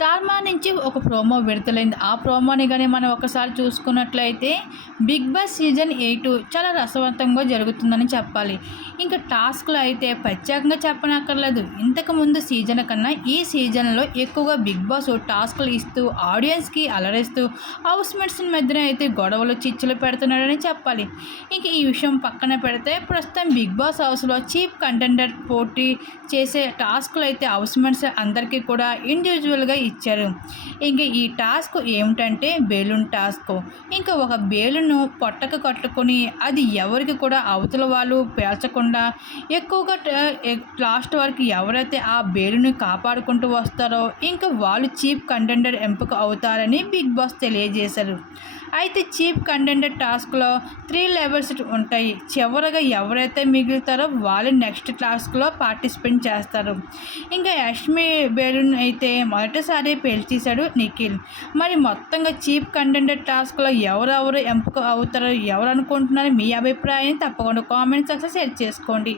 Star మా నుంచి ఒక ప్రోమో విడుదలైంది. ఆ ప్రోమోని కానీ మనం ఒకసారి చూసుకున్నట్లయితే బిగ్ బాస్ సీజన్ ఎయిట్ చాలా రసవంతంగా జరుగుతుందని చెప్పాలి. ఇంకా టాస్క్లు అయితే ప్రత్యేకంగా చెప్పనక్కర్లేదు. ఇంతకు ముందు సీజన్ కన్నా ఈ సీజన్లో ఎక్కువగా బిగ్ బాస్ టాస్క్లు ఇస్తూ ఆడియన్స్కి అలరిస్తూ హౌస్ మేట్స్ మధ్యన అయితే గొడవలు చిచ్చులు పెడుతున్నాడని చెప్పాలి. ఇంక ఈ విషయం పక్కన పెడితే ప్రస్తుతం బిగ్ బాస్ హౌస్లో చీఫ్ కంటెండర్ పోటీ చేసే టాస్క్లు అయితే హౌస్ మేట్స్ అందరికీ కూడా ఇండివిజువల్గా ఇచ్చారు. ఇంకా ఈ టాస్క్ ఏమిటంటే బేలూన్ టాస్క్. ఇంకా ఒక బేలును పొట్టకు కట్టుకొని అది ఎవరికి కూడా అవతల వాళ్ళు పేల్చకుండా ఎక్కువగా లాస్ట్ వరకు ఎవరైతే ఆ బేలుని కాపాడుకుంటూ వస్తారో ఇంకా వాళ్ళు చీఫ్ కంటెండర్ ఎంపిక అవుతారని బిగ్ బాస్ తెలియజేశారు. అయితే చీఫ్ కంటెండర్ టాస్క్లో త్రీ లెవెల్స్ ఉంటాయి. చివరగా ఎవరైతే మిగులుతారో వాళ్ళు నెక్స్ట్ టాస్క్లో పార్టిసిపేట్ చేస్తారు. ఇంకా యష్మి బేలున్ అయితే మొదటిసారి పేల్చేశాడు నిఖిల్. మరి మొత్తంగా చీఫ్ కంటెండర్ టాస్క్లో ఎవరెవరు ఎంపిక అవుతారో ఎవరు అనుకుంటున్నారో మీ అభిప్రాయాన్ని తప్పకుండా కామెంట్ సెక్షన్ షేర్ చేసుకోండి.